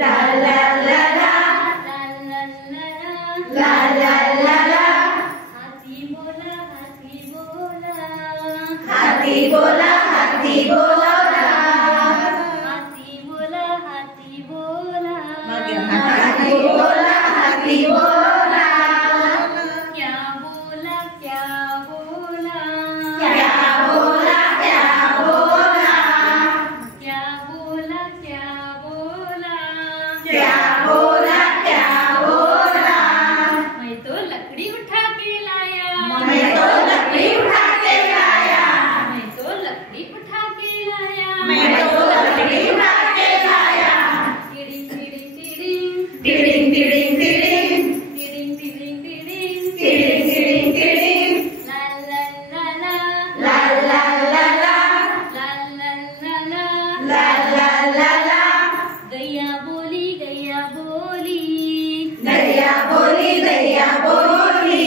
La la la la. La la la la. हाथी बोला हाथी बोला। हाथी बोला हाथी बोला। हाथी बोला हाथी बोला। हाथी बोला हाथी बोला। क्या बोला क्या बोला। क्या बोला क्या बोला। क्या बोला क्या बोला। क्या बोला क्या बोला। मैं तो लकड़ी उठा के लाया। मैं तो लकड़ी उठा के लाया। मैं तो लकड़ी उठा के लाया। मैं तो लकड़ी उठा के लाया। टिडिंग टिडिंग टिडिंग। टिडिंग टिडिंग टिडिंग। टिडिंग टिडिंग टिडिंग। टिडिंग टिडिंग टिडिंग। ला ला ला ला। ला ला ला ला। ला ला ला ला। ला ला ला ला। गैया बोली गैया बोली। गैया बोली गैया बोली।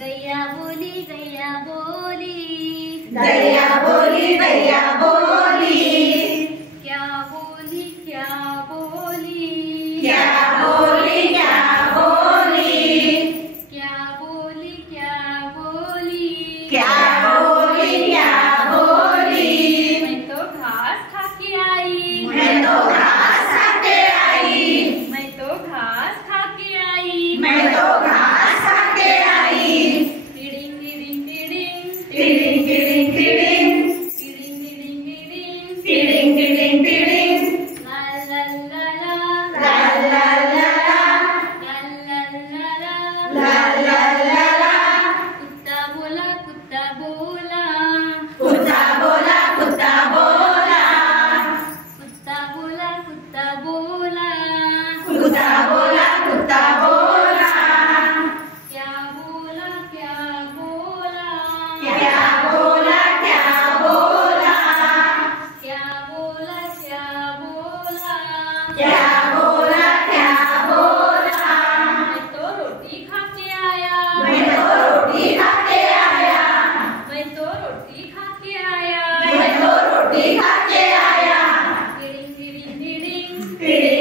गैया बोली गैया बोली। गैया बोली गैया बोली। क्या बोली क्या बोली। क्या बोली क्या बोली। क्या बोली क्या बोली। क्या बोली क्या बोली। मैं तो घास खा के आई। मैं तो घास खा के आई। मैं तो घास खा के आई। मैं तो घास खा के आई। टिडिंग टिडिंग टिडिंग। टिडिंग टिडिंग टिडिंग। टिडिंग टिडिंग टिडिंग। टिडिंग टिडिंग टिडिंग। ला ला ला ला। ला ला ला ला। ला ला ला ला। ला ला ला ला। कुत्ता बोला कुत्ता बोला। कुत्ता बोला कुत्ता बोला। कुत्ता बोला कुत्ता बोला। कुत्ता बोला कुत्ता बोला। क्या बोला क्या बोला। क्या बोला क्या बोला। क्या बोला क्या बोला। क्या बोला क्या बोला। मैं तो रोटी खा के आया। मैं तो रोटी खा के आया। मैं तो रोटी खा के आया। मैं तो रोटी खा के आया। टिडिंग टिडिंग टिडिंग। टिडिंग